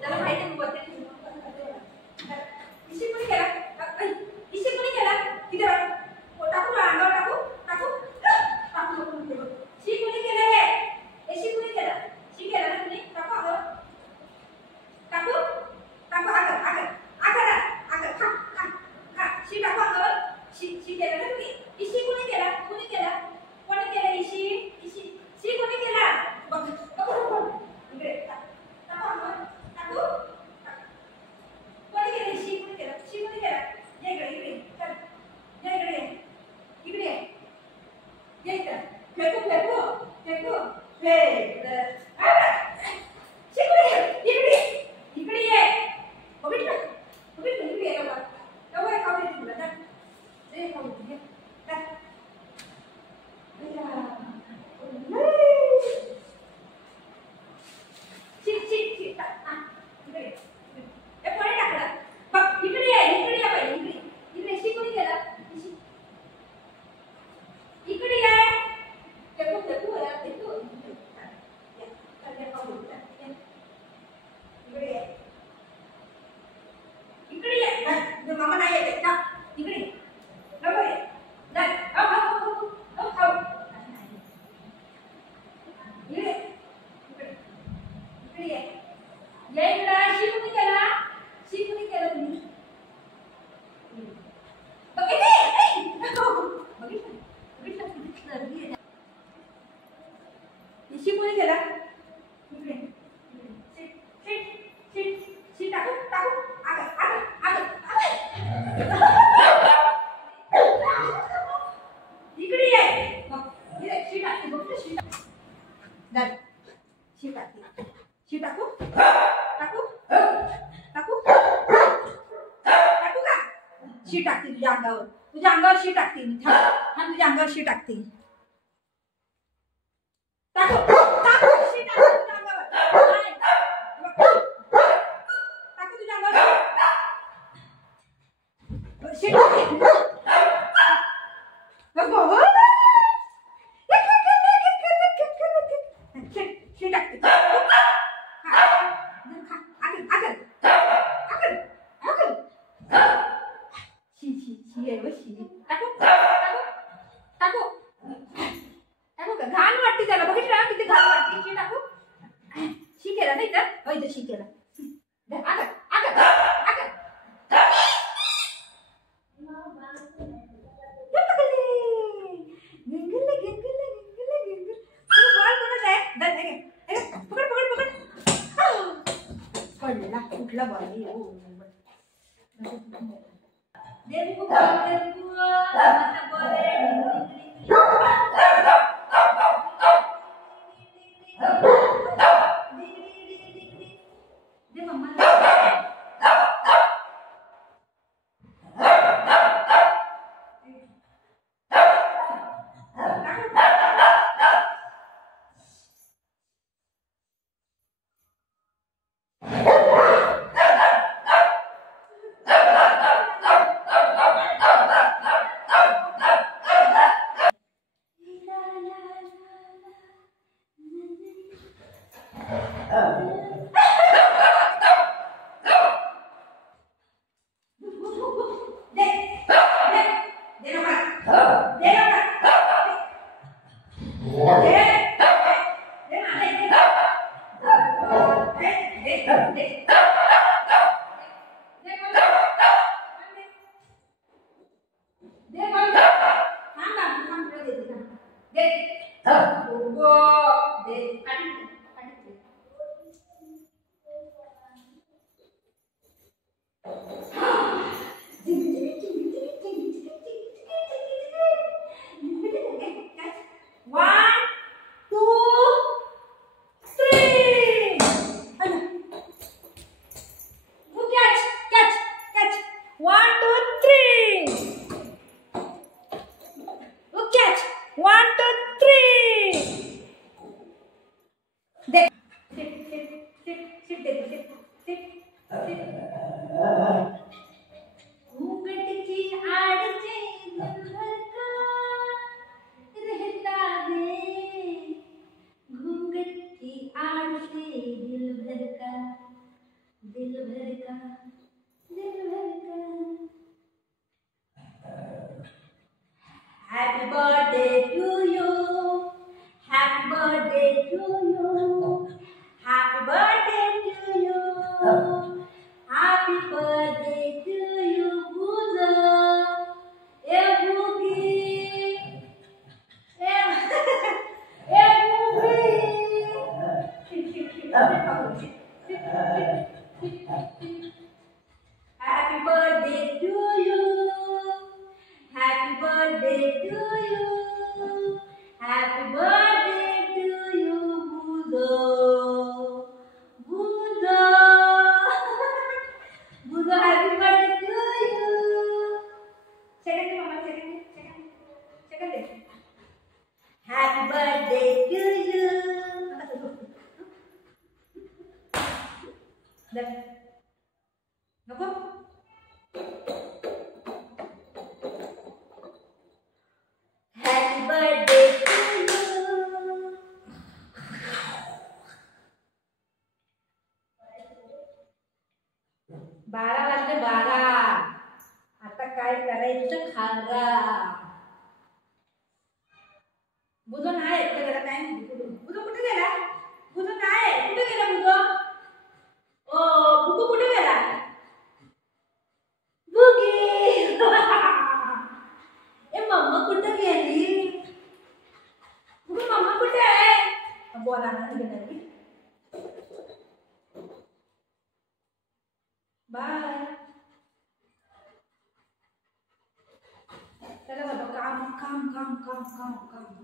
त्याला माहिती आहे वरती इशी कोणी केला इशी कोणी केला किती वेळा टाकू अंगावर टाकू टाकू टाकू शी कोणी केलं हे इशी कोणी केलं शी केलं ना तुम्ही टाकू अंगावर टाकू टाकू आगर आगर आगर आगर खा खा खा शी टाकू अंगावर शी शी केलं ना तुम्ही इशी कोणी केला कोणी केला कोणी केलं इशी इशी शी कोणी केला बघ इकडे टाकू अंगावर टाकू कोणी केलं शी कोणी केलं शी कोणी केलं ये इकडे इकडे चल ये इकडे इकडे ये इकडे फेकू फेकू फेकू फेक शी कोणी केलं इकडे इकडे ये बघितलं बघितलं इकडे ये बाबा एवढं खाऊ दे तुला चल ते खाऊ दे चल चिक चिक चिक इकडे ए कोणी टाकलं बघ इकडे ये बाई इकडे इकडे शी कोणी केलं इकडे ये फेकू फेकू फेकू इकडे ये मामा नाही येते ना इकडे नको ये चल खाऊ खाऊ इकडे इकडे ये इकडे शी कोणी केला तुम्ही शी कोणी केला इकडे शी टाकू टाकू आगर आगर आगर इकडे ये बघ इकडे शी टाकते बघ शी दर शी टाकते शी टाकू टाकू टाकू टाकू का शी टाकते तुझ्या अंगावर शी टाकते मी थांब तुझ्या अंगावर शी टाकते टाकू टाकू शी टाकू तुझ्या अंगावर टाकू तुझ्या अंगावर शी टाकते शी टाकते घाण वाटते त्याला बघितलं किती घाण वाटते शी टाकू शी केला नाही तर वैद्य शी केला आगर आगर आगर पडला कुठला बॉल बर्थडे टू यू. नको हॅपी बर्थडे टू यू. 12 वाजले 12. आता काय करायचं खारा. बुधो नाही कुठे गेला काय बुधो कुठे गेला. बुधो नाही कुठे गेला बुधो. ओ बुधो कुठे गेला. बुगी ए मम्मा कुठे गेली. बुधो मम्मा कुठे आहे. बोला ना गेला. बाय. चला बाबा काम काम काम काम काम काम.